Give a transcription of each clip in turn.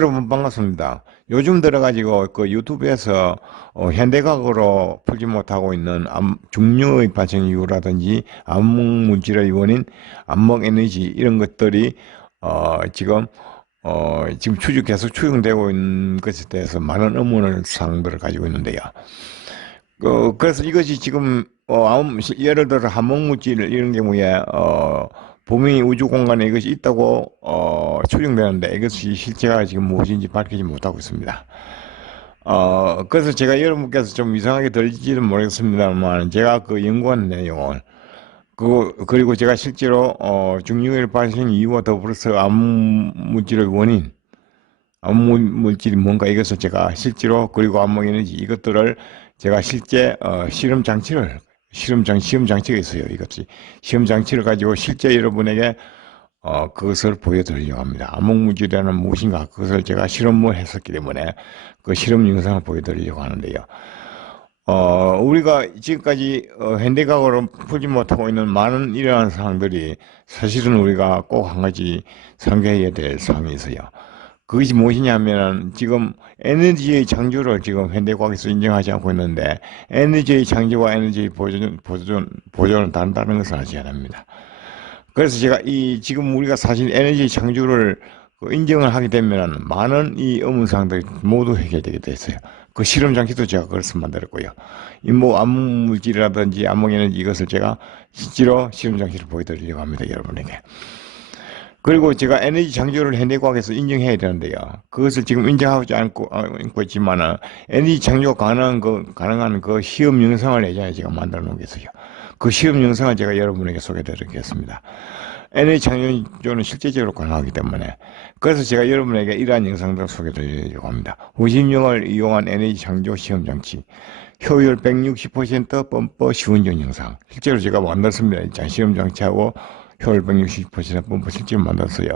여러분 반갑습니다. 요즘 들어가지고 그 유튜브에서 현대과학으로 풀지 못하고 있는 중력의 발생 이유라든지 암흑물질의 원인, 암흑 에너지 이런 것들이 지금 계속 추정되고 있는 것에 대해서 많은 의문을 사항들을 가지고 있는데요. 그래서 이것이 지금 예를 들어 함목물질 이런 경우에 분명히 우주 공간에 이것이 있다고 추정되는데 이것이 실제가 지금 무엇인지 밝히지 못하고 있습니다. 그래서 제가 여러분께서 좀 이상하게 들릴지는 모르겠습니다만 제가 그 연구한 내용을 그리고 제가 실제로 중력의 발생 이유와 더불어서 암물질의 원인 암흑물질이 뭔가 이것을 제가 실제로 그리고 암흑에너지 이것들을 제가 실제 시험 장치가 있어요. 이것이 시험 장치를 가지고 실제 여러분에게 그것을 보여드리려고 합니다. 암흑물질이라는 무엇인가 그것을 제가 실험을 했었기 때문에 그 실험 영상을 보여드리려고 하는데요. 우리가 지금까지 현대과학으로 풀지 못하고 있는 많은 이러한 사항들이 사실은 우리가 꼭 한 가지 상기해야 될 사항이 있어요. 그것이 무엇이냐면은 지금 에너지의 창조를 지금 현대과학에서 인정하지 않고 있는데 에너지의 창조와 에너지의 보존은 다르다는 것을 아셔야 합니다. 그래서 제가 지금 우리가 사실 에너지 창조를 인정을 하게 되면 많은 이 의문사항들이 모두 해결되게 됐어요. 그 실험 장치도 제가 그것을 만들었고요. 이 뭐 암흑물질이라든지 암흑에너지 이것을 제가 실제로 실험 장치를 보여드리려고 합니다, 여러분에게. 그리고 제가 에너지 창조를 현대과학에서 인정해야 되는데요. 그것을 지금 인정하지 않고 있지만은 에너지 창조가 가능한 그 시험 영상을 예전에 제가 만들어 놓겠어요. 그 시험 영상을 제가 여러분에게 소개드리겠습니다. 에너지 창조는 실제적으로 가능하기 때문에 그래서 제가 여러분에게 이러한 영상들을 소개드리려고 합니다. 후sim령을 이용한 에너지 창조 시험 장치 효율 160% 펌프 시운전 영상 실제로 제가 만들었습니다. 시험 장치하고 효율 160% 펌프 실제로 만들었어요.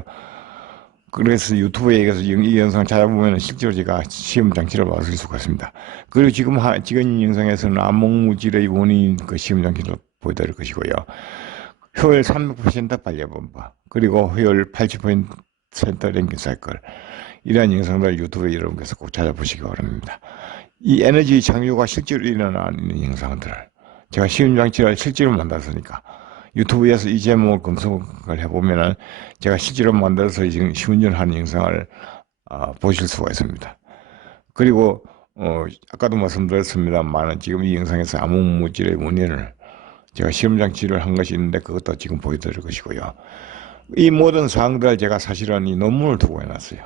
그래서 유튜브에 이 영상 찾아보면 실제로 제가 시험 장치를 봤을 수가 있습니다. 그리고 지금 찍은 영상에서는 암흑물질의 원인 그 시험 장치를 보여드릴 것이고요. 효율 300% 반려범바 그리고 효율 80% 랭킹 사이클 이러한 영상들 유튜브에 여러분께서 꼭 찾아보시기 바랍니다. 이 에너지 창조가 실제로 일어나는 영상들을 제가 시험 장치를 실제로 만들었으니까 유튜브에서 이 제목을 검색을 해보면은 제가 실제로 만들어서 지금 시운전하는 영상을 보실 수가 있습니다. 그리고 아까도 말씀드렸습니다만 지금 이 영상에서 암흑물질의 원인을 제가 시험 장치를 한 것이 있는데 그것도 지금 보여드릴 것이고요. 이 모든 사항들 제가 사실은 이 논문을 두고 해놨어요.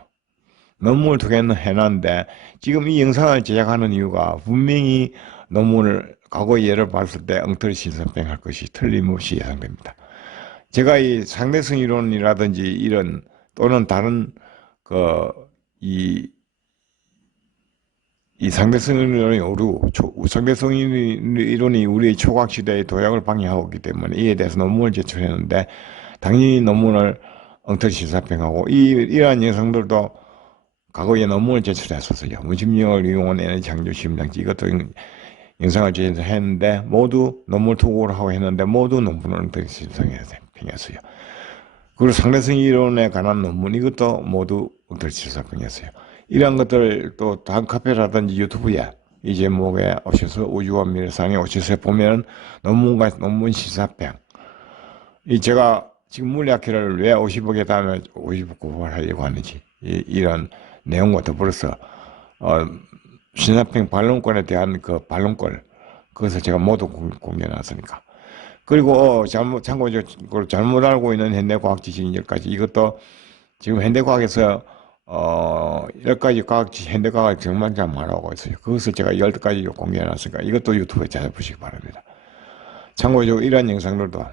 논문을 두고 해놨는데 지금 이 영상을 제작하는 이유가 분명히 논문을 과거 예를 봤을 때 엉터리 신선병할 것이 틀림없이 예상됩니다. 제가 이 상대성 이론이라든지 이런 또는 다른 이 상대성 이론이 상대성 이론이 우리의 초과학 시대의 도약을 방해하고 있기 때문에 이에 대해서 논문을 제출했는데 당연히 논문을 엉터리 실사평하고 이러한 영상들도 과거에 논문을 제출했었어요. 무심령을 이용한 에너지 창조 시험장치 이것도 영상을 제출했는데 모두 논문 투고를 하고 했는데 모두 논문을 엉터리 실사평했어요. 그리고 상대성 이론에 관한 논문 이것도 모두 엉터리 실사평했어요. 이런 것들 또 다음 카페라든지 유튜브에 이 제목에 오셔서 우주와 미래상에 오셔서 보면 논문 시사평 제가 지금 물리학회를 왜 50억에 다음에 50억 고발하려고 하는지 이런 내용과 더불어서 신사평 반론권에 대한 그 반론권 그것을 제가 모두 공개해 놨으니까 그리고 참고적으로 잘못 알고 있는 현대과학 지식 10가지 이것도 지금 현대과학에서 10가지 현대과학을 정말 잘 말하고 있어요. 그것을 제가 10가지 공개해 놨으니까 이것도 유튜브에 찾아보시기 바랍니다. 참고적으로 이러한 영상들도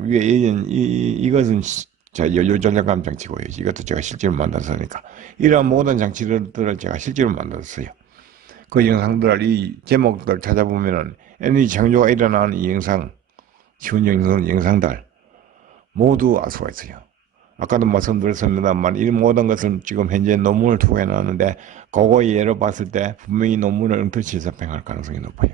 위에 이것은 연료 전력감 장치고요. 이것도 제가 실제로 만들었으니까 이러한 모든 장치들을 제가 실제로 만들었어요. 그 영상들 이 제목들 찾아보면은 에너지 창조가 일어나는 이 영상 쉬운 영상들 모두 알 수가 있어요. 아까도 말씀드렸습니다만 이 모든 것은 지금 현재 논문을 투고해 놨는데 그거 예를 봤을 때 분명히 논문을 엉터리 실사평할 가능성이 높아요.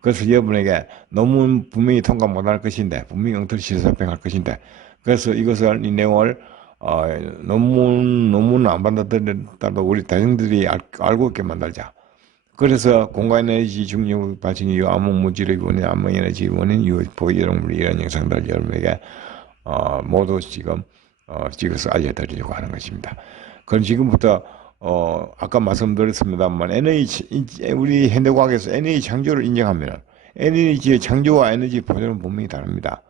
그래서 여러분에게 논문 분명히 통과 못할 것인데 분명히 엉터리 실사평할 것인데 그래서 이 내용을 어, 논문 안 받아들였다도 우리 대중들이 알고 있게 만들자. 그래서 공간에너지 중력 발생 이후 암흑물질의 원인, 암흑에너지 원인, UFO 이런 영상들 여러분에게 모두 지금 찍어서 알려드리려고 하는 것입니다. 그럼 지금부터 아까 말씀드렸습니다만 우리 현대과학에서 에너지 창조를 인정하면 에너지의 창조와 에너지 보존은 분명히 다릅니다.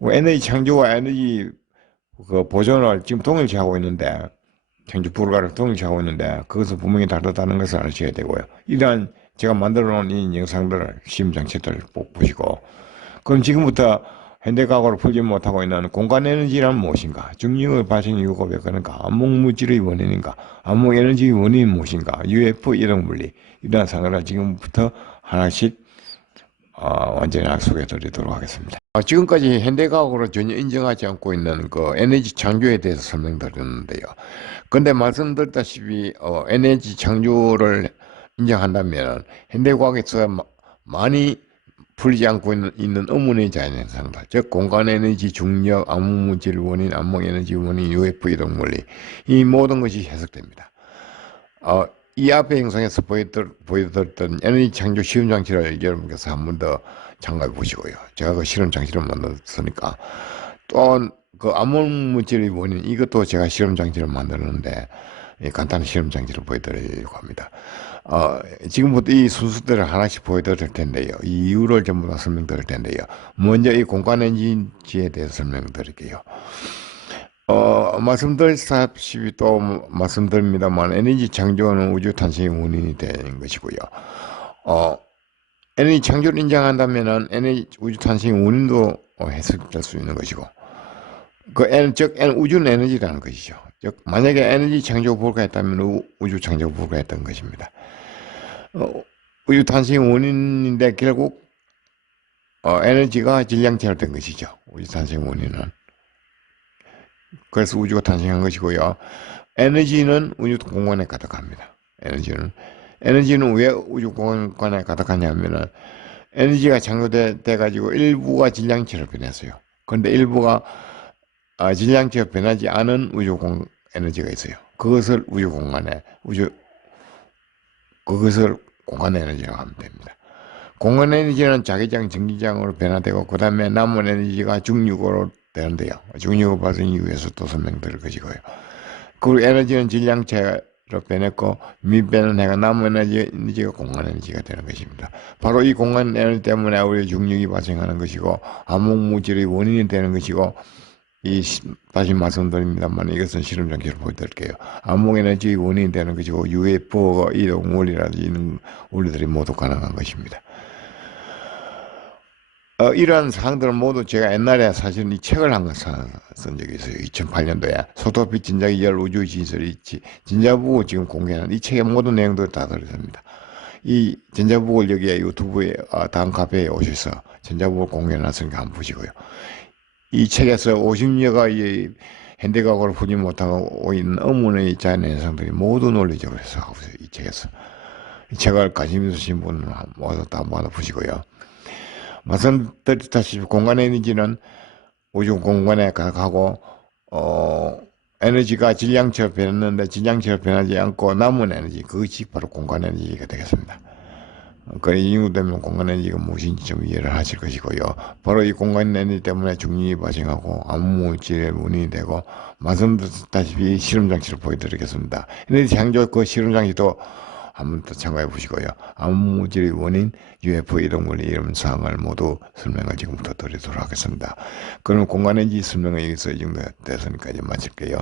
에너지 창조와 에너지 그 보존을 지금 동일시하고 있는데 창조 불가를 동일시하고 있는데 그것은 분명히 다르다는 것을 아셔야 되고요. 이러한 제가 만들어 놓은 이 영상들을 시험 장치들을 꼭 보시고 그럼 지금부터 현대과학으로 풀지 못하고 있는 공간 에너지란 무엇인가? 중력의 발생 이유가 왜 그런가? 암흑물질의 원인인가? 암흑에너지의 원인이 무엇인가? UFO 이런 물리 이러한 상을 지금부터 하나씩 완전히 소개해 드리도록 하겠습니다. 지금까지 현대과학으로 전혀 인정하지 않고 있는 그 에너지 창조에 대해서 설명드렸는데요. 근데 말씀드렸다시피 에너지 창조를 인정한다면 현대과학에서 많이 풀리지 않고 있는 의문의 자연현상들, 즉 공간에너지, 중력, 암흑물질 원인, 암흑에너지 원인, UFO 이동 물리 이 모든 것이 해석됩니다. 이 앞에 영상에서 보여드렸던 에너지 창조 실험 장치를 여러분께서 한 번 더 참고해 보시고요. 제가 그 실험 장치를 만들었으니까 또 그 암흑물질의 원인 이것도 제가 실험 장치를 만들었는데 간단한 실험 장치를 보여드리려고 합니다. 지금부터 이 순서대로 하나씩 보여드릴 텐데요. 이 이유를 전부 다 설명드릴 텐데요. 먼저 이 공간 에너지에 대해서 설명드릴게요. 말씀드렸다시피 또 말씀드립니다만 에너지 창조는 우주 탄생의 원인이 되는 것이고요. 에너지 창조를 인정한다면은 우주 탄생의 원인도 해석될 수 있는 것이고, 즉 우주는 에너지라는 것이죠. 즉 만약에 에너지 창조 불가했다면 우주 창조 불가했던 것입니다. 우주 탄생 원인인데 결국 에너지가 질량체로 된 것이죠. 우주 탄생 원인은. 그래서 우주가 탄생한 것이고요. 에너지는 우주 공간에 가득합니다. 에너지는 왜 우주 공간에 가득하냐면은 에너지가 창조돼 가지고 일부가 질량체로 변했어요. 그런데 일부가 질량체로 변하지 않은 우주 에너지가 있어요. 그것을 공간 에너지라고 하면 됩니다. 공간 에너지는 자기장, 전기장으로 변화되고 그 다음에 남은 에너지가 중력으로 되는데요. 중력의 발생 이유에서 또 설명드릴 것이고요. 그 에너지는 질량체로 변했고 미변은 해가 남은 에너지가 공간 에너지가 되는 것입니다. 바로 이 공간 에너지 때문에 우리 중력이 발생하는 것이고 암흑물질의 원인이 되는 것이고 다시 말씀드립니다만 이것은 실험 장치로 보여드릴게요. 암흑에너지의 원인이 되는 것이고 UFO 이동 원리라든지 이런 원리들이 모두 가능한 것입니다. 이러한 사항들은 모두 제가 옛날에 사실은 이 책을 한 권 쓴 적이 있어요. 2008년도에 소토피 진작의 열 우주의 진설이 있지 진자부고 지금 공개하는 이 책의 모든 내용들이 다 들어있습니다. 이 전자북을 여기에 유튜브에 다음 카페에 오셔서 전자북을 공개해놨으니까 한번 보시고요. 이 책에서 50여 가지 현대과학으로 풀지 못하고 있는 의문의 자연현상들이 모두 논리적으로 해석하고 있어요. 이 책에서. 이 책을 관심 있으신 분은 모두 다운받아 보시고요. 말씀드렸다시피 공간 에너지는 우주 공간에 가고 에너지가 질량체로 변했는데 질량체로 변하지 않고 남은 에너지 그것이 바로 공간 에너지가 되겠습니다. 그 이유 때문에 공간 에너지가 무엇인지 좀 이해를 하실 것이고요. 바로 이 공간 에너지 때문에 중력이 발생하고 암흑물질의 원인이 되고 말씀드렸다시피 실험 장치를 보여드리겠습니다. 에너지 창조 그 실험 장치도 한번 더 참고해 보시고요. 암흑물질의 원인, UFO 이동 원리 이런 사항을 모두 설명을 지금부터 드리도록 하겠습니다. 그럼 공간 에너지 설명은 여기서 이 정도 됐으니까 이제 마칠게요.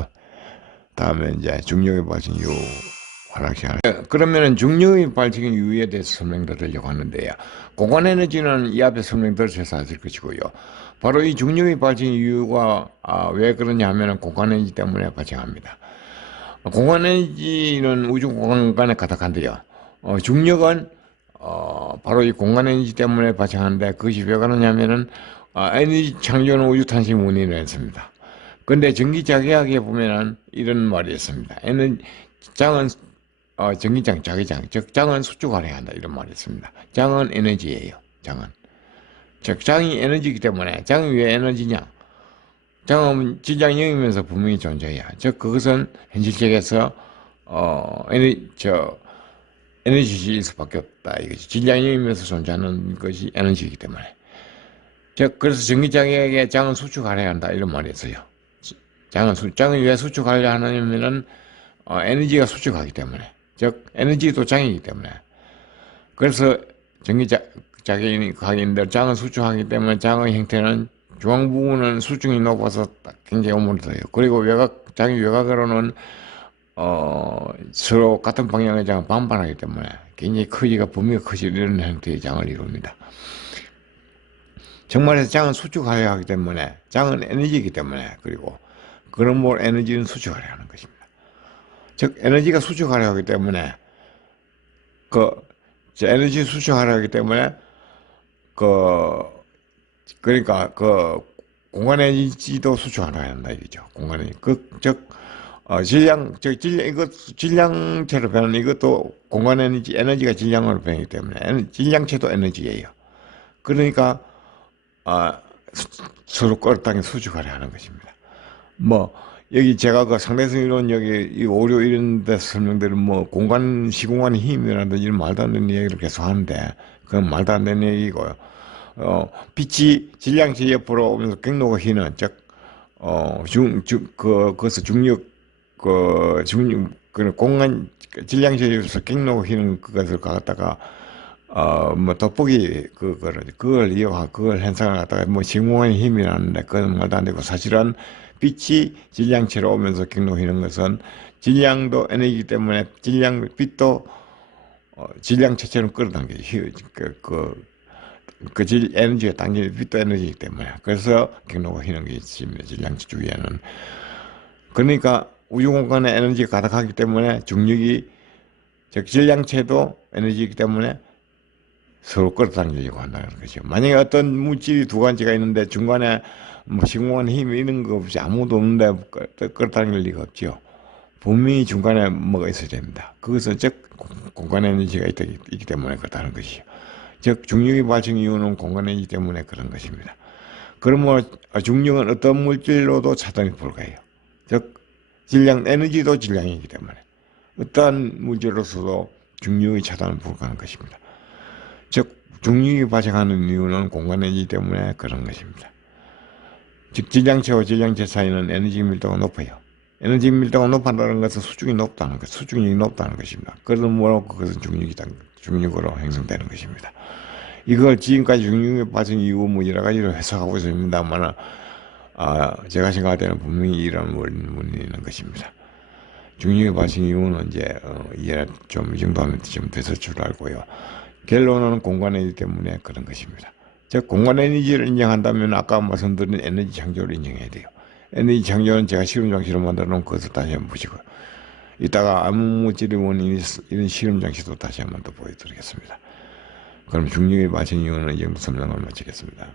다음에 이제 중력의 발생 이유 그러면은 중력의 발생 이유에 대해서 설명드리려고 하는데요. 공간 에너지는 이 앞에 설명드려서 아실 것이고요. 바로 이 중력의 발생 이유가 왜 그러냐 하면은 공간 에너지 때문에 발생합니다. 공간 에너지는 우주 공간에 가득한데요. 중력은 바로 이 공간 에너지 때문에 발생하는데 그것이 왜 그러냐면은 에너지 창조는 우주 탄생 원인을 했습니다. 근데 전기자기학에 보면은 이런 말이 있습니다. 장은 전기장, 자기장, 즉 장은 수축 활용한다 이런 말이 있습니다. 장은 에너지예요. 장은. 즉 장이 에너지이기 때문에 장이 왜 에너지냐? 장은 질량 0이면서 분명히 존재해야. 즉 그것은 현실적에서 에너지일 수밖에 없다 이거지. 질량 0이면서 존재하는 것이 에너지이기 때문에. 즉 그래서 전기장에게 장은 수축하려야 한다 이런 말이 있어요. 장은 왜 수축하려 하냐면은 에너지가 수축하기 때문에. 즉 에너지도 장이기 때문에. 그래서 전기장인들 장은 수축하기 때문에 장의 형태는 중앙 부분은 수중이 높아서 굉장히 오므려져요. 그리고 장이 외곽으로는 서로 같은 방향의 장을 반반하기 때문에 굉장히 크기가 범위가 크지 이런 형태의 장을 이룹니다. 정말에서 장은 수축하려 하기 때문에 장은 에너지이기 때문에 그리고 그런 에너지는 수축하려 하는 것입니다. 즉 에너지가 수축하려 하기 때문에 에너지 수축하려 하기 때문에 그러니까 공간 에너지도 수축하려 한다 이거죠. 공간 에너지 질량체로 변하는 이것도 공간 에너지가 질량으로 변하기 때문에 질량체도 에너지예요. 그러니까 서로 끌어당겨 수축하려 하는 것입니다. 여기 제가 그 상대성 이론 여기 이 오류 이런 데서 설명드린 시공간의 힘이라든지 이런 말도 안 되는 얘기를 계속 하는데 그건 말도 안 되는 얘기고요. 빛이 질량체 옆으로 오면서 경로가 휘는 그것을 공간 질량체에서 경로가 휘는 그것을 갖다가 돋보기 그걸 이용하고 그걸 현상을 갖다가 시공간의 힘이라는데 그건 말도 안 되고 사실은 빛이 질량체로 오면서 경로 휘는 것은 질량도 에너지이기 때문에 빛도 질량체처럼 끌어당겨요. 에너지가 당기는 빛도 에너지이기 때문에 그래서 경로가 휘는 게 있습니다. 질량체 주위에는. 그러니까 우주 공간에 에너지가 가득하기 때문에 중력이 즉 질량체도 에너지이기 때문에 서로 끌어당기려고 한다는 거죠. 만약에 어떤 물질이 두 가지가 있는데 중간에 시공간 힘이 있는 거 없이 아무도 없는데 끌어당길 리가 없죠. 분명히 중간에 뭐가 있어야 됩니다. 그것은 즉 공간 에너지가 있기 때문에 그렇다는 것이죠. 즉 중력의 발생 이유는 공간 에너지 때문에 그런 것입니다. 그러면 중력은 어떤 물질로도 차단이 불가해요. 즉 에너지도 질량이기 때문에 어떠한 물질로서도 중력의 차단은 불가하는 것입니다. 즉 중력이 발생하는 이유는 공간 에너지 때문에 그런 것입니다. 즉 질량체와 질량체 사이는 에너지 밀도가 높아요. 에너지 밀도가 높다는 것은 수중이 높다는 것, 수중력이 높다는 것입니다. 그래서 그것은 중력으로 형성되는 것입니다. 이걸 지금까지 중력의 발생 이유 여러 가지로 해석하고 있습니다만 제가 생각할 때는 분명히 이런 원인이 있는 것입니다. 중력의 발생 이유는 이제 이해 좀 이 정도 하면 좀 됐을 줄 알고요. 결론은 공간 에너지 때문에 그런 것입니다. 즉 공간 에너지를 인정한다면 아까 말씀드린 에너지 창조를 인정해야 돼요. 에너지 창조는 제가 실험장치로 만들어 놓은 것을 다시 한번 보시고요. 이따가 암흑물질의 원인이 이런 실험장치도 다시 한번 더 보여드리겠습니다. 그럼 중력의 발생 이유는 이 정도 설명을 마치겠습니다.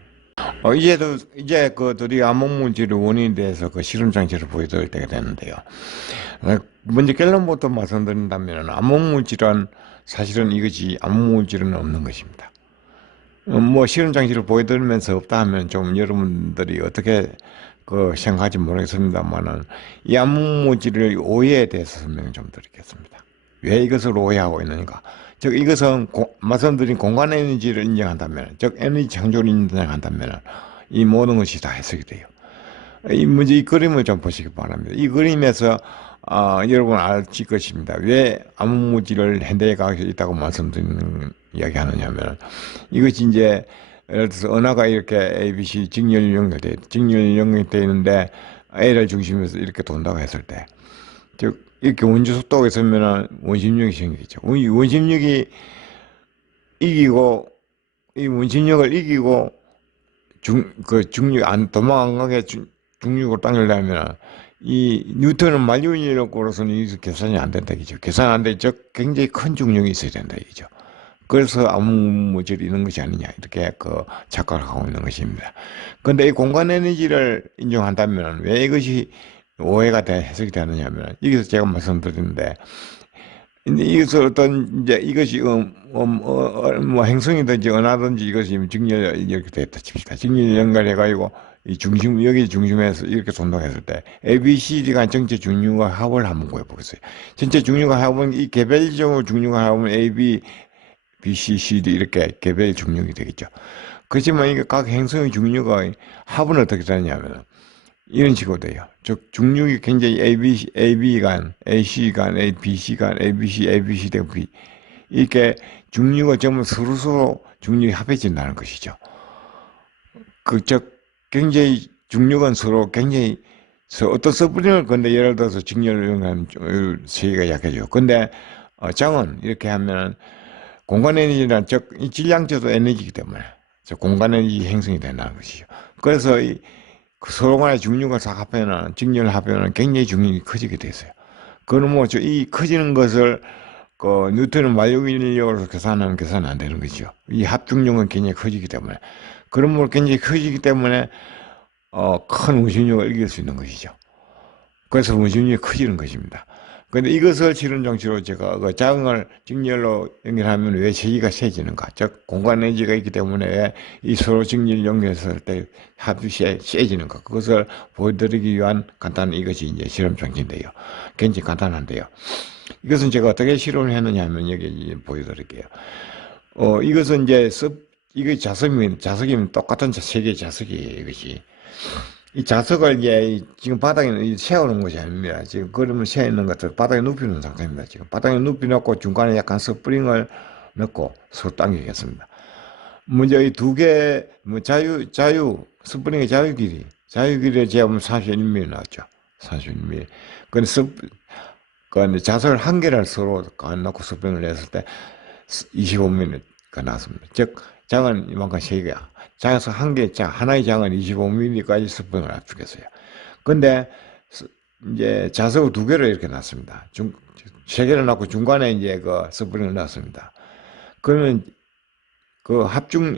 이제 드디어 암흑물질의 원인에 대해서 그 실험장치를 보여드릴 때가 됐는데요. 먼저 결론부터 말씀드린다면 암흑물질은 사실은 이것이 암흑물질은 없는 것입니다. 실험장치를 보여드리면서 없다 하면 좀 여러분들이 어떻게 생각할지 모르겠습니다만은 이 암흑물질의 오해에 대해서 설명을 좀 드리겠습니다. 왜 이것을 오해하고 있는가? 즉 이것은 말씀드린 공간 에너지를 인정한다면, 즉 에너지 창조를 인정한다면 이 모든 것이 다 해석이 돼요. 먼저 이 그림을 좀 보시기 바랍니다. 이 그림에서 여러분 아실 것입니다. 왜 암흑물질을 현대에 과학에 있다고 말씀드리는 이야기 하느냐면 이것이 이제 예를 들어서 은하가 이렇게 ABC 직렬 연결되어 있는데 A를 중심에서 이렇게 돈다고 했을 때, 즉 이렇게 원주 속도가 있으면 원심력이 생기겠죠. 이 원심력이 이기고 이 원심력을 이기고 중력 도망 안 가게 중력으로 당기려면 이 뉴턴은 만유인력으로서는 이 계산이 안 된다 이죠. 계산 안 돼. 즉 굉장히 큰 중력이 있어야 된다 이죠. 그래서 암흑물질이 있는 것이 아니냐 이렇게 착각을 하고 있는 것입니다. 그런데 이 공간 에너지를 인정한다면 왜 이것이 오해가 해석이 되느냐면 여기서 제가 말씀드리는데 이것을 이제 이것이 행성이든지 은하든지 이것이 직렬 이렇게 됐다 칩시다. 직렬 연결해가지고 이 중심, 여기 중심에서 이렇게 존동했을 때, ABCD가 전체 중류가 합을 한번 구해보겠어요. 전체 중류가 합은 이 개별적으로 중류가 합은 AB, BC, CD 이렇게 개별 중류이 되겠죠. 그렇지만 이게 각 행성의 중류가 합은 어떻게 되냐면, 이런 식으로 돼요. 즉, 중력이 굉장히 AB 간, AC 간, ABC 간, ABC, ABC 되고, 이렇게 중류가 전부 서로서로 중력이 합해진다는 것이죠. 즉, 굉장히 중력은 서로 굉장히 어떤 서브링을 건데 예를 들어서 직렬을 이용하면 세계가 약해져요. 근데 장은 이렇게 하면 공간 에너지란 즉 이 질량제도 에너지이기 때문에 공간 에너지 행성이 된다는 것이죠. 그래서 서로 간의 중력을 싹 합하면 직렬을 합하면 굉장히 중력이 커지게 됐어요. 그럼 뭐 이 커지는 것을 뉴턴은 만유인력으로 계산하면 계산 안 되는 거죠. 이 합중력은 굉장히 커지기 때문에 그러므로 굉장히 커지기 때문에 큰 원심력을 이길 수 있는 것이죠. 그래서 원심력이 커지는 것입니다. 그런데 이것을 실험 장치로 제가 그 자궁을 직렬로 연결하면 왜 체기가 세지는가? 즉 공간 에너지가 있기 때문에 왜 이 서로 직렬 연결했을 때 합이 세지는가? 그것을 보여드리기 위한 간단한 이것이 이제 실험 장치인데요. 굉장히 간단한데요. 이것은 제가 어떻게 실험을 했느냐 하면 여기 보여드릴게요. 이것은 이제 이거 자석이면 똑같은 세 개의 자석이에요, 이것이. 이 자석을 이제 지금 바닥에 세워놓은 것이 아닙니다. 지금 그림을 세워놓은 것을 바닥에 눕혀놓은 상태입니다. 지금 바닥에 눕혀놓고 중간에 약간 스프링을 넣고 서로 당기겠습니다. 먼저 이 두 개, 스프링의 자유 길이를 재보면 41mm 나왔죠. 41mm. 근데 자석을 한 개를 서로 넣고 스프링을 했을 때 25mm가 나왔습니다. 즉, 장은 이만큼 세 개야. 장에서 한 개, 하나의 장은 25mm까지 스프링을 압축했어요. 근데, 이제 자석을 두 개를 이렇게 놨습니다. 세 개를 놨고 중간에 이제 그 스프링을 놨습니다. 그러면 그 합장은,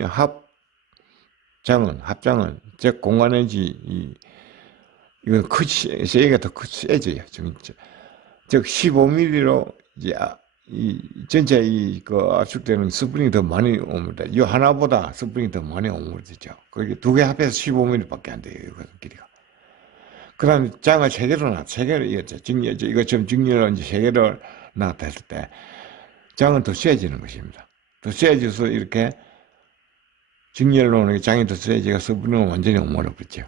즉, 공간에너지, 이건 세계가 더 세져요. 즉, 15mm로 이제 이 전체 압축되는 스프링이 더 많이 옵니다. 이 하나보다 스프링이 더 많이 오므려지죠. 그게 두 개 합해서 15mm밖에 안 돼요. 이거 길이가. 그다음에 장을 세 개를 이었죠. 이것처럼 직렬로 이제 세 개를 나타냈을 때 장은 더 세지는 것입니다. 더 세져서 이렇게 직렬로 장이 더 세지가 스프링은 완전히 오므려버리죠.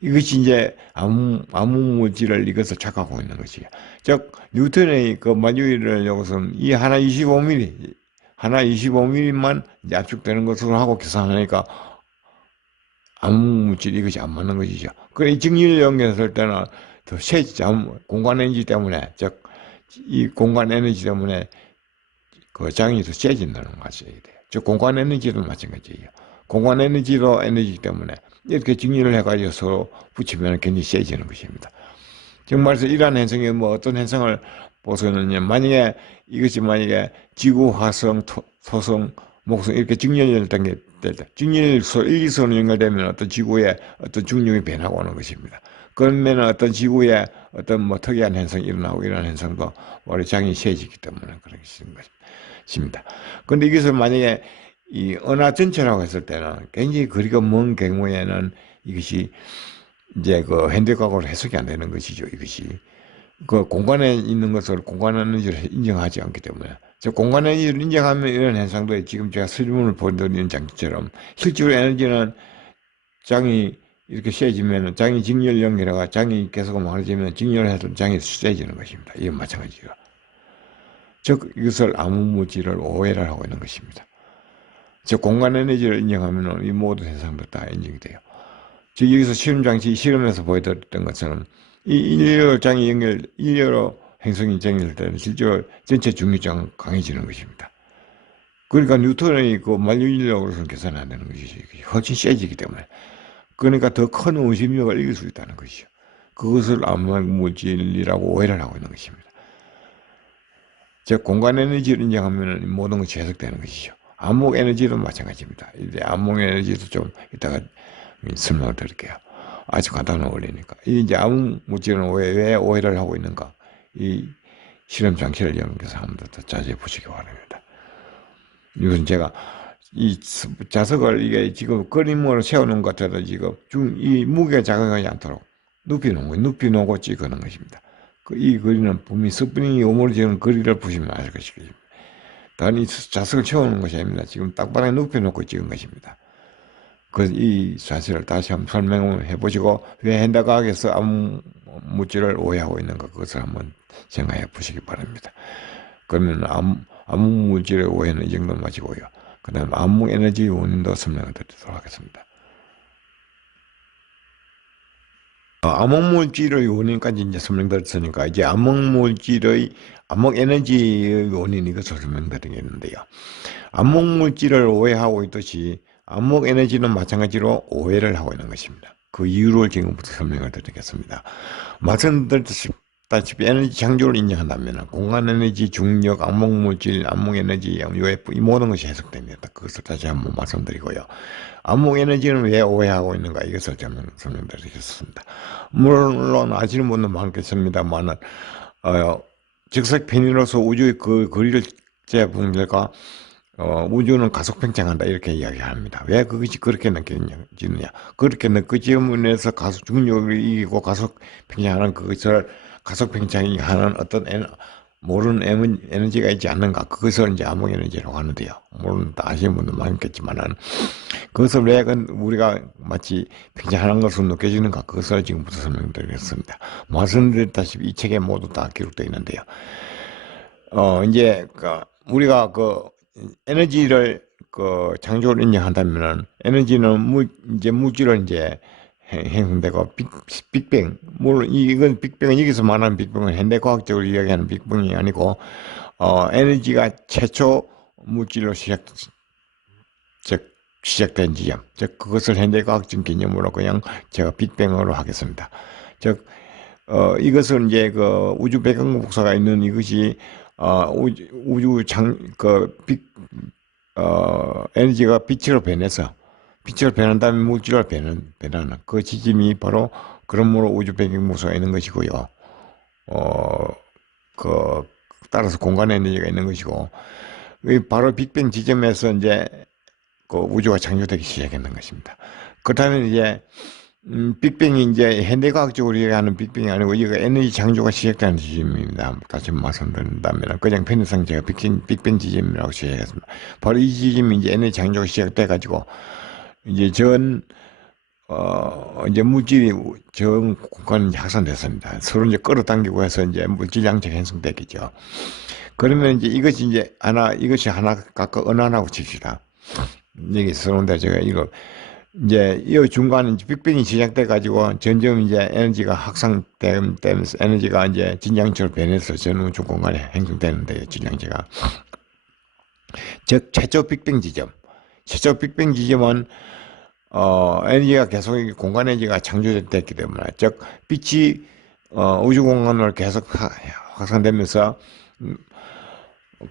이것이 이제 암흑물질을 이것을 착각하고 있는 것이에요. 즉, 뉴턴의 그 만유인을 여기서는 이 하나 25mm만 압축되는 것으로 하고 계산하니까 암흑물질 이것이 안 맞는 것이죠. 그래, 이 직렬 연결했을 때는 더 세지죠. 공간 에너지 때문에, 즉, 이 공간 에너지 때문에 그 장이 더 세진다는 것이 돼요. 즉, 공간 에너지도 마찬가지예요. 공간 에너지도 에너지 때문에 이렇게 직렬을 해가지고 서로 붙이면 굉장히 세지는 것입니다. 정말서 이러한 현상이 뭐 어떤 현상을 보서는요, 만약에 지구, 화성, 토성, 목성 이렇게 직렬된 게 될 때, 일기선으로 연결되면 어떤 지구에 어떤 중력이 변하고 오는 것입니다. 그러면 어떤 지구에 어떤 뭐 특이한 현상이 일어나고 이런 현상도 우리 장이 세지기 때문에 그렇게 되는 것입니다. 그런데 이것을 만약에 이 은하 전체라고 했을 때는 굉장히 거리가 먼 경우에는 이것이 이제 그 현대과학으로 해석이 안 되는 것이죠. 이것이 그 공간에 있는 것을 공간 에너지를 인정하지 않기 때문에 저 공간 에너지를 인정하면 이런 현상도 지금 제가 설문을 보여드리는 장치처럼 실제로 에너지는 장이 이렇게 세지면 장이 직렬 연결해가 장이 계속 많아지면 직렬해서 장이 세지는 것입니다. 이건 마찬가지로 즉 이것을 암흑물질을 오해를 하고 있는 것입니다. 즉 공간 에너지를 인정하면 이 모든 현상도 다 인정이 돼요. 즉 여기서 실험에서 보여드렸던 것처럼 이 일렬로 행성이 연결될 때는 실제로 전체 중력장은 강해지는 것입니다. 그러니까 뉴턴의 그 만유인력으로서는 계산이 안 되는 것이죠. 훨씬 세지기 때문에. 그러니까 더 큰 원심력을 이길 수 있다는 것이죠. 그것을 암흑물질이라고 오해를 하고 있는 것입니다. 즉 공간 에너지를 인정하면 모든 것이 해석되는 것이죠. 암흑 에너지도 마찬가지입니다. 이제 암흑 에너지도 좀 이따가 설명을 드릴게요. 아주 간단한 원리니까. 이제 암흑 물질은 왜 오해를 하고 있는가? 이 실험 장치를 이용해서 한번 더 자세히 보시기 바랍니다. 이것은 제가 이 자석을 이게 지금 그림으로 세우는 것 같아도 지금 이 무게가 작용하지 않도록 눕혀놓은 거예요. 눕혀놓고 찍어놓은 것입니다. 이 거리는 분명히 스프링이 오므려지는 거리를 보시면 아실 것입니다. 단이 자석을 채우는 것이 아닙니다. 지금 땅바닥에 눕혀놓고 찍은 것입니다. 이 사실을 다시 한번 설명해 보시고 왜 현대과학에서 암흑 물질을 오해하고 있는가 그것을 한번 생각해 보시기 바랍니다. 그러면 암흑 물질의 오해는 이 정도 마치고요. 그 다음 암흑 에너지 원인도 설명을 드리도록 하겠습니다. 암흑물질의 원인까지 이제 설명드렸으니까 이제 암흑 에너지의 원인 이것을 설명드리겠는데요. 암흑물질을 오해하고 있듯이 암흑 에너지는 마찬가지로 오해를 하고 있는 것입니다. 그 이유를 지금부터 설명을 드리겠습니다. 말씀드렸다시피 에너지 창조를 인정한다면 공간 에너지, 중력, 암흑물질, 암흑 에너지, UFO 이 모든 것이 해석됩니다. 그것을 다시 한번 말씀드리고요. 암흑 에너지는 왜 오해하고 있는가 이것을 설명드리겠습니다. 물론 아시는 분도 많겠습니다만 즉석 편의로서 우주의 그 거리를 재본 결과 우주는 가속 팽창한다 이렇게 이야기합니다. 왜 그것이 그렇게 느껴지느냐? 그렇게 느껴짐으로써 가속 중력을 이기고 가속 팽창하는 그것을 가속 팽창이 하는 어떤 모르는 에너지가 있지 않는가? 그것을 이제 암흑 에너지라고 하는데요. 물론 다 아시는 분도 많겠지만은 그것을 왜 우리가 마치 팽창하는 것으로 느껴지는가? 그것을 지금부터 설명드리겠습니다. 말씀드렸다시피 이 책에 모두 다 기록되어 있는데요. 이제 우리가 에너지를 창조를 인정한다면은 에너지는 이제 물질을 이제 형성되고 빅뱅 물론 이건 빅뱅은 여기서 말하는 빅뱅은 현대과학적으로 이야기하는 빅뱅이 아니고 에너지가 최초 물질로 시작된 지점 즉 그것을 현대과학적 개념으로 그냥 제가 빅뱅으로 하겠습니다. 즉 이것은 이제 우주 배경 복사가 있는 이것이 에너지가 빛으로 변한 다음에 물질로 변하는 그 지점이 바로 그러므로 우주 배경 복사가 있는 것이고요. 따라서 공간 에너지가 있는 것이고, 바로 빅뱅 지점에서 이제 우주가 창조되기 시작했는 것입니다. 그렇다면 이제 빅뱅이 이제 현대과학적으로 이야기하는 빅뱅이 아니고 이거 에너지 창조가 시작되는 지점입니다. 다시 말씀드린다면 그냥 편의상 제가 빅뱅 지점이라고 시작했습니다. 바로 이 지점이 이제 에너지 창조가 시작돼 가지고 이제 이제 물질이 전 공간이 확산됐습니다. 서로 이제 끌어당기고 해서 이제 물질 양체가 형성되겠죠. 그러면 이제 이것이 하나 각각 은하라고 칩시다. 여기 서론데 제가 이제 이 중간에 빅뱅이 시작돼 가지고 점점 이제 에너지가 확산되면서 에너지가 이제 진양체로 변해서 전 우주 공간에 형성되는데요. 진양체가 즉 최초 빅뱅 지점은 에너지가 계속 공간 에너지가 창조됐기 때문에 즉 빛이 우주 공간으로 계속 확산되면서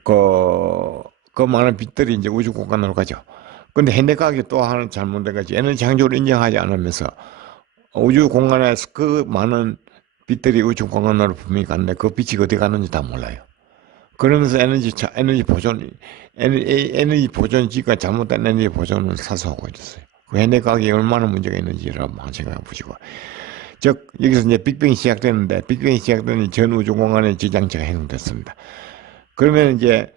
그 많은 빛들이 이제 우주 공간으로 가죠. 근데 현대과학이 또 하나 잘못된 것이 에너지 창조를 인정하지 않으면서 우주 공간에서 그 많은 빛들이 우주 공간으로 분명히 갔는데 그 빛이 어디 가는지 다 몰라요. 그러면서 에너지 보존지가 잘못된 에너지 보존을 사수하고 있었어요. 그 현대과학이 얼마나 문제가 있는지를 한번 생각해 보시고. 즉, 여기서 이제 빅뱅이 시작되는데, 빅뱅이 시작되는 전 우주 공간의 지장체가 형성됐습니다. 그러면 이제,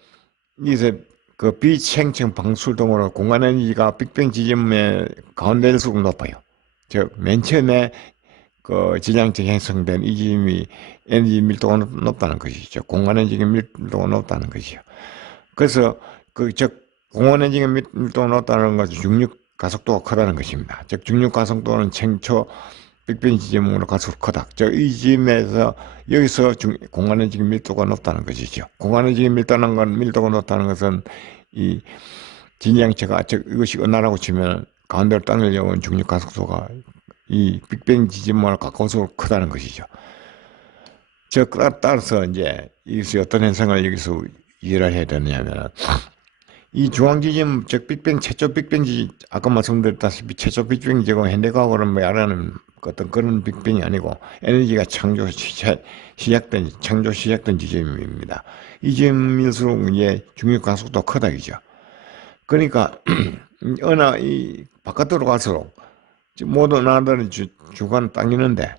여기서 비생층 방출 등으로 공간 에너지가 빅뱅 지점의 가운데일수록 높아요. 즉, 맨 처음에 지장체 형성된 이 지점이 에너지 밀도가 높다는 것이죠. 공간 에너지 밀도가 높다는 것이죠. 그래서, 공간 에너지 밀도가 높다는 것은 중력 가속도가 크다는 것입니다. 즉, 중력 가속도는 생초 빅뱅 지점으로 갈수록 크다. 이 지점에서 여기서 공간 에너지 밀도가 높다는 것이죠. 공간 에너지 밀도가 높다는 것은 이 진양체가 이것이 은하라고 치면 가운데로 땅을 여는 중력 가속도가 이 빅뱅 지점으로 가까울수록 크다는 것이죠. 따라서 이제 이것이 어떤 현상을 여기서 이해를 해야 되느냐면 이 중앙지점, 즉 최초 빅뱅 지점, 아까 말씀드렸다시피 최초 빅뱅 지점은 현대과학으로 말하는 어떤 그런 빅뱅이 아니고 에너지가 창조 시작된 지점입니다. 이 지점일수록 이제 중력 가속도가 크다 이죠. 그러니까 이 바깥으로 갈수록 모든 나라들은 주간 당기는데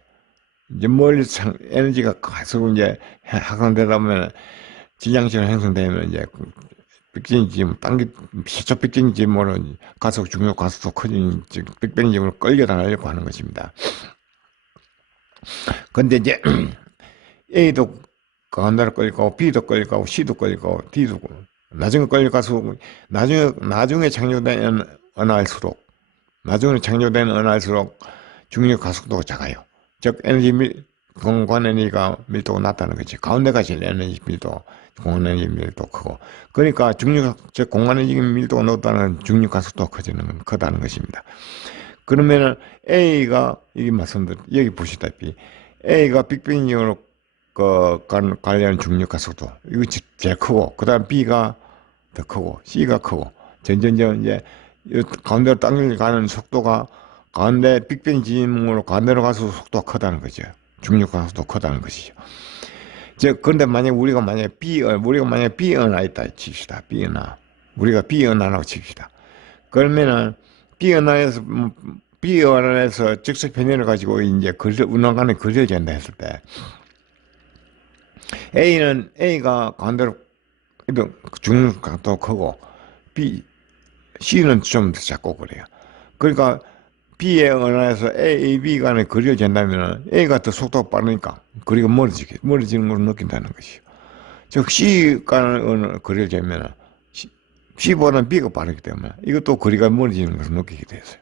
이제 멀리서 에너지가 계속 이제 확산되다 보면 지장시간 형성되면 이제 빅뱅지임 시초 빅뱅지임으로 가속 중력 가속도 커진 빅뱅지임으로 끌려다니려고 하는 것입니다. 근데 이제 A도 가운데로 끌려가고 B도 끌려가고 C도 끌려가고 D도 나중에 끌려가서 나중에 창조된 은하일수록 중력 가속도가 작아요. 즉 공간 에너지가 밀도가 낮다는 거지. 가운데가 제일 에너지 밀도, 공간 에너지 밀도 크고. 그러니까 즉 공간 에너지 밀도가 높다는 중력 가속도가 크다는 것입니다. 그러면은 A가 여기 보시다시피 A가 빅뱅이로 관련 중력 가속도 이거 제일 크고, 그다음 B가 더 크고, C가 크고, 점점점 이제 가운데로 당겨가는 속도가 가운데 빅뱅 지름으로 가운데로 가서 속도가 크다는 거죠. 중력 가속도 크다는 것이죠. 그런데 우리가 만약에 B은하 있다 칩시다. 우리가 B은하라고 칩시다. 그러면은 B은하에서 즉석 편의를 가지고 이제 운항간에 그려진다 했을 때 A가 가운데로 중력 가속도 크고 C는 좀 더 작고 그래요. 그러니까 B의 은하에서 A, B 간에 그려진다면 A가 더 속도가 빠르니까 거리가 멀어지는 걸 느낀다는 것이요. 즉 C 간에 그려지면 C보다는 B가 빠르기 때문에 이것도 거리가 멀어지는 것을 느끼게 됐어요.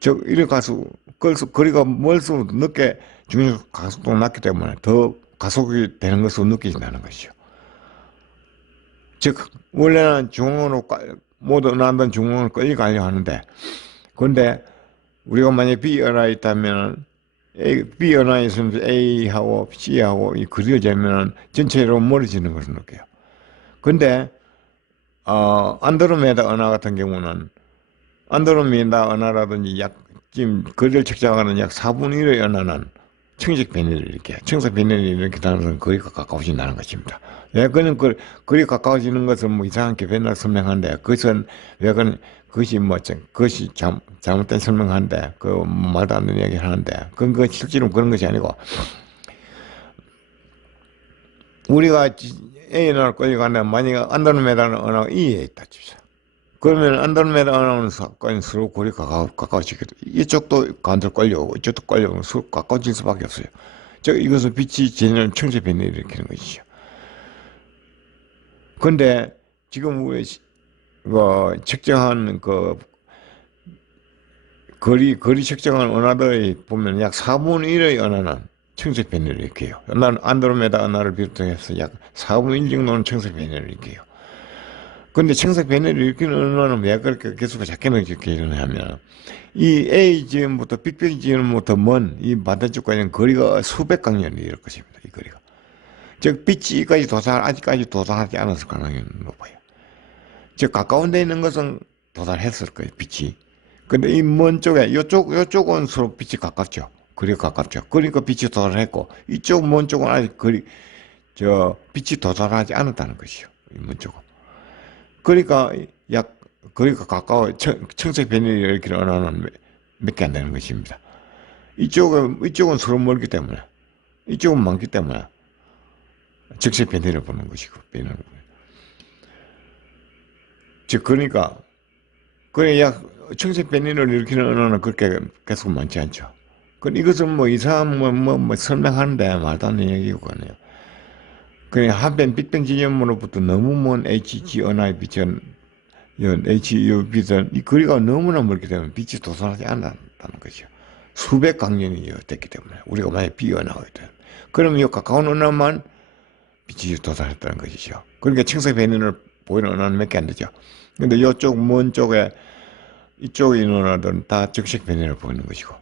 즉 이렇게 가서 거리가 멀수록 늦게 중력 가속도가 낮기 때문에 더 가속이 되는 것을 느끼신다는 것이죠. 즉 원래는 중앙으로 모두 은하는 중앙으로 끌려가려고 하는데, 그런데 우리가 만약에 B은하에 있다면 B은하에 있으면 A하고 C하고 그려지면 전체로 멀어지는 것을 느껴요. 근데 안드로메다 은하 같은 경우는 안드로메다 은하라든지 지금 거리를 측정하는 약 4분의 1의 은하는 청색 변이를 일으켜요. 청색 변이를 일으키다는 것은 거리가 가까워진다는 것입니다. 왜 거리 가까워지는 것은 이상하게 변화를 설명하는데, 그것이 잘못된 설명하는데, 말도 안 되는 얘기를 하는데, 실제로 그런 것이 아니고, 우리가 A를 끌려가는데, 만약에 안드로메다는 은하가 E에 있다 칩시다. 그러면 안드로메다 은하는 서로 거리가 가까워지게 돼. 이쪽도 가운데로 끌려오고, 이쪽도 끌려오고, 서로 가까워질 수밖에 없어요. 이것은 빛이 지내는 청색 변이를 일으키는 것이죠. 근데 지금 우리 측정한 거리 측정한 은하들이 보면 약 4분의 1의 은하는 청색 변이를 일으켜요. 안드로메다 은하를 비롯해서 약 4분의 1 정도는 청색 변이를 일으켜요. 근데 청색 변이를 일으키는 은하는 왜 그렇게 개수가 작게 일어나냐면, 이 A 지점부터 빅뱅 지점부터 먼 이 반대쪽까지는 거리가 수백 광년이 이럴 것입니다. 이 거리가. 즉 빛이 아직까지 도달하지 않았을 가능성이 높아요. 즉 가까운 데 있는 것은 도달했을 거예요, 빛이. 근데 이 먼 쪽에 요쪽은 서로 빛이 가깝죠. 거리가 가깝죠. 그러니까 빛이 도달했고, 이쪽 먼 쪽은 아직 빛이 도달하지 않았다는 것이죠. 이 먼 쪽은. 그러니까 거리가 가까워 청색 변이를 일으키는 은하는 몇 개 안 되는 것입니다. 이쪽은 서로 멀기 때문에, 이쪽은 많기 때문에 즉색 변이를 보는 것이고, 그러니까 청색 변이를 일으키는 은하는 그렇게 계속 많지 않죠. 이것은 이상한 설명하는데 말도 안 되는 얘기고 아니에요. 한편 빅뱅 지점으로부터 너무 먼 HG 은하의 빛은 빛은 이 거리가 너무나 멀기 때문에 빛이 도달하지 않는다는 것이죠. 수백 광년이 됐기 때문에 우리가 만약 B은하가 있다. 그러면 이 가까운 은하만 빛이 도달했다는 것이죠. 그러니까 청색 변이를 보이는 은하는 몇 개 안 되죠. 근데 이쪽 먼 쪽에 이쪽에 있는 은하들은 다 적색 변이를 보이는 것이고,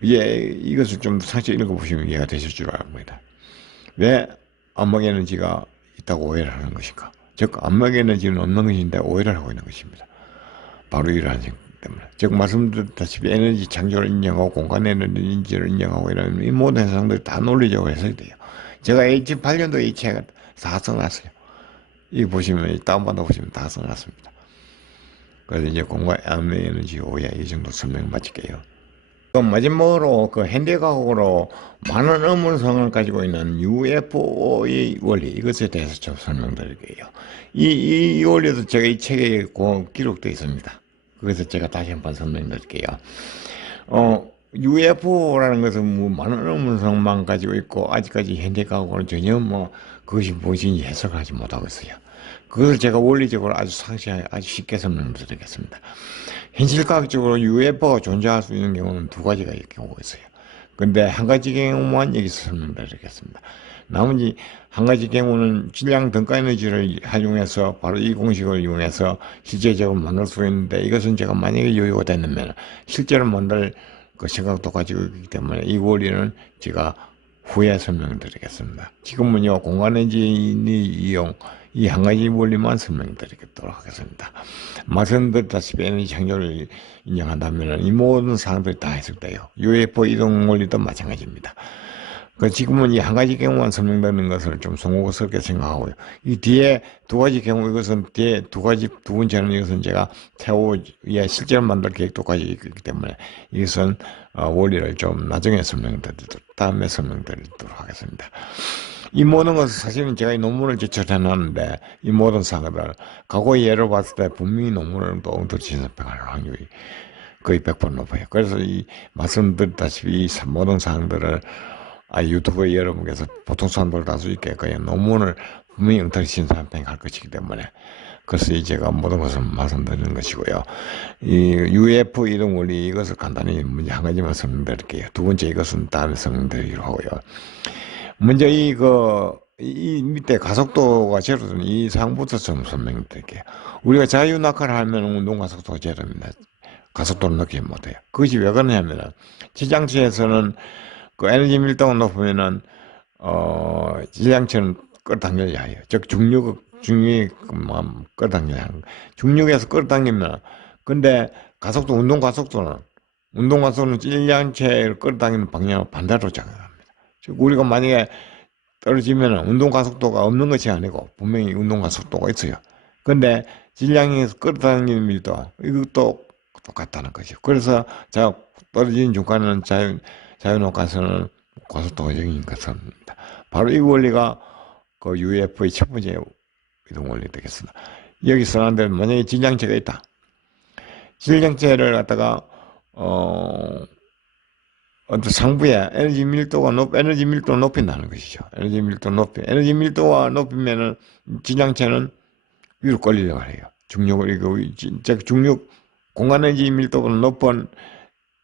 이것을 좀 상세히 읽어보시면 이해가 되실 줄 압니다. 왜 암흑 에너지가 있다고 오해를 하는 것인가? 즉 암흑 에너지는 없는 것인데 오해를 하고 있는 것입니다. 바로 이러한 점 때문에. 즉 말씀드렸다시피 에너지 창조를 인정하고 공간 에너지를 인정하고 이런 이 모든 현상들이 다 논리적으로 해석이 돼요. 제가 2008년도에 이 책을 다 써놨어요. 이 보시면 다운받아 보시면 다 써놨습니다. 그래서 이제 공간 에너지 오해 이 정도 설명 마칠게요. 그럼 마지막으로 그 현대과학으로 많은 의문성을 가지고 있는 UFO의 원리 이것에 대해서 좀 설명드릴게요. 이 원리도 제가 이 책에 기록되어 있습니다. 그래서 제가 다시 한번 설명드릴게요. UFO라는 것은 뭐 많은 의문성만 가지고 있고 아직까지 현대과학으로는 전혀 뭐 그것이 무엇인지 해석하지 못하고 있어요. 그것을 제가 원리적으로 아주 상세하게 아주 쉽게 설명드리겠습니다. 현실과학적으로 UFO가 존재할 수 있는 경우는 두 가지가 경우가 있어요. 근데 한 가지 경우만 여기서 설명드리겠습니다. 나머지 한 가지 경우는 질량 등가 에너지를 활용해서 바로 이 공식을 이용해서 실제적으로 만들 수 있는데 이것은 제가 만약에 여유가 된다면 실제로 만들 그 생각도 가지고 있기 때문에 이 원리는 제가 후에 설명드리겠습니다. 지금은요 공간 엔진이 이용 이 한 가지 원리만 설명드리도록 하겠습니다. 말씀드렸다시피 에너지 창조를 인정한다면 이 모든 사항들이 다 해석돼요. UFO 이동 원리도 마찬가지입니다. 그 지금은 이 한 가지 경우만 설명되는 것을 좀 송구스럽게 생각하고요. 이 뒤에 두 가지 경우 이것은 뒤에 두 번째는 이것은 제가 차후에 실제로 만들 계획도 가지고 있기 때문에 이것은 원리를 좀 나중에 다음에 설명드리도록 하겠습니다. 이 모든 것은 사실은 제가 이 논문을 제출해 놨는데 이 모든 사항들 과거의 예를 봤을 때 분명히 논문을 또 엉터리진습할 확률이 거의 100% 높아요. 그래서 이 말씀드렸다시피 이 모든 사항들을 유튜브에 여러분께서 보통 사람들 다수 있게 그냥 논문을 분명히 엉터리진습할 것이기 때문에 그래서 제가 모든 것을 말씀드리는 것이고요. 이 UFO 이동 원리 이것을 간단히 문제 한 가지만 설명드릴게요. 두 번째 이것은 다음에 설명드리기로 하고요. 먼저 이 밑에 가속도가 제로든 이 사항부터 좀 설명드릴게요. 우리가 자유낙하를 하면 운동 가속도가 제로입니다. 가속도를 느끼지 못해요. 그것이 왜 그러냐면은 지장체에서는 그 에너지 밀도가 높으면은 지장체는 끌어당겨야 해요. 즉 중력이 끌어당겨야 하는 중력에서 끌어당기면 근데 운동 가속도는 지장체를 끌어당기는 방향을 반대로 작용합니다. 즉 우리가 만약에 떨어지면 운동 가속도가 없는 것이 아니고 분명히 운동 가속도가 있어요. 근데 질량에서 끌어당기는 밀도 이것도 똑같다는 거죠. 그래서 자 떨어지는 중간에는 자유낙하선은 가속도가 0인 것입니다. 바로 이 원리가 그 UFO의 첫 번째 이동 원리 되겠습니다. 여기 써놓은 데는 만약에 질량체가 있다. 질량체를 갖다가 어떤 상부에 에너지 밀도가 높인다는 것이죠. 에너지 밀도가 높이면은 질량체는 위로 끌리려고 해요. 공간 에너지 밀도보다 높은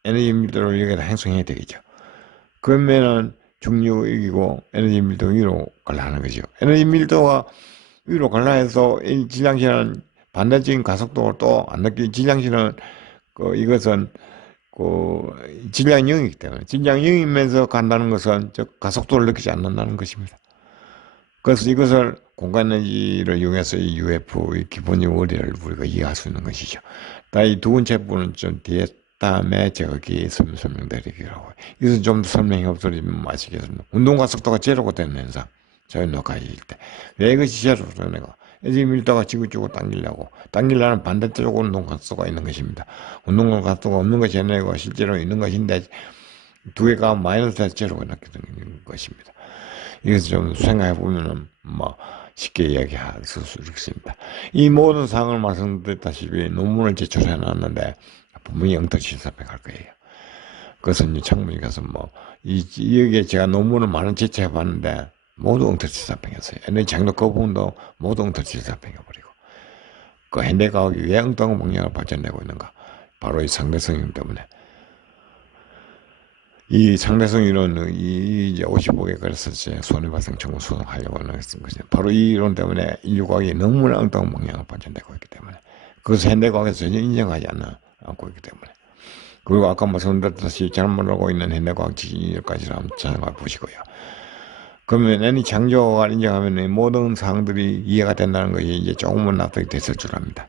에너지 밀도를 여기다 행성해야 되겠죠. 그러면은 중력을 이기고 에너지 밀도가 위로 갈라하는 거죠. 에너지 밀도가 위로 갈라해서 이 질량체는 반대적인 가속도를 또 안 느끼, 질량체는 이것은 질량 0이기 때문에 질량 0이면서 간다는 것은 가속도를 느끼지 않는다는 것입니다. 그래서 이것을 공간 에너지를 이용해서 이 UFO의 기본적 원리를 우리가 이해할 수 있는 것이죠. 이 두 번째 부분은 좀 뒤에 다음에 제가 여기 설명드리기로 하고 이것은 좀 더 설명해 없어지면 아시겠습니다. 운동 가속도가 제로가 되는 현상 자유낙하일 때 왜 이것이 제로로 되는가? 에너지 밀도가 지구쪽으로 당기려는 반대쪽 운동 가속도가 있는 것입니다. 운동 가속도가 없는 것이 아니고 실제로 있는 것인데 두 개가 마이너스 제로가 이렇게 되는 것입니다. 이것을 좀 생각해 보면은 쉽게 이야기할 수 있습니다. 이 모든 사항을 말씀드렸다시피 논문을 제출해 놨는데 분명히 엉터리실사백할 거예요. 그것은 이제 창문에 가서 여기에 제가 논문을 많은 제출해 봤는데 모두 엉터리실사백했어요. 에너지 장력 거부분도 모두 엉터리실사백해버리고 그 현대과학이 왜 엉뚱한 방향을 발전되고 있는가? 바로 이 상대성 때문에. 이 상대성 이론은 이제 55개 그래서 손해발생 청구 소송하려고 하는 것은 바로 이 이론 때문에 인류과학이 너무나 엉뚱한 방향을 발전되고 있기 때문에 그것을 현대과학에서 전혀 인정하지 않고 있기 때문에 그리고 아까 말씀드렸듯이 잘못하고 있는 현대과학 지식까지 한번 찾아가 보시고요. 그러면 애니 창조가 인정하면 모든 사항들이 이해가 된다는 것이 이제 조금은 납득이 됐을 줄 압니다.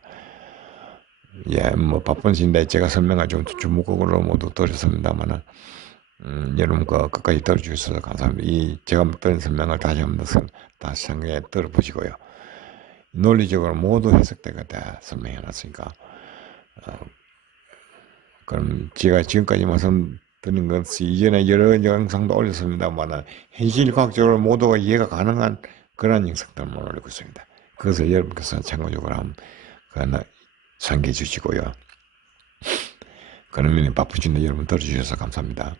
바쁜 시인데 제가 설명을 좀 주목적으로 모두 드렸습니다만은 여러분 끝까지 들어주셔서 감사합니다. 제가 드린 설명을 다시 한번 다시 상에 들어보시고요. 논리적으로 모두 해석되게 다 설명해 놨으니까 그럼 제가 지금까지 말씀드린 것이 이전에 여러 영상도 올렸습니다만 현실과학적으로 모두가 이해가 가능한 그런 영상들만 올리고 있습니다. 그것을 여러분께서 참고적으로 한번 상기해 주시고요. 그러면 바쁘신데 여러분 들어주셔서 감사합니다.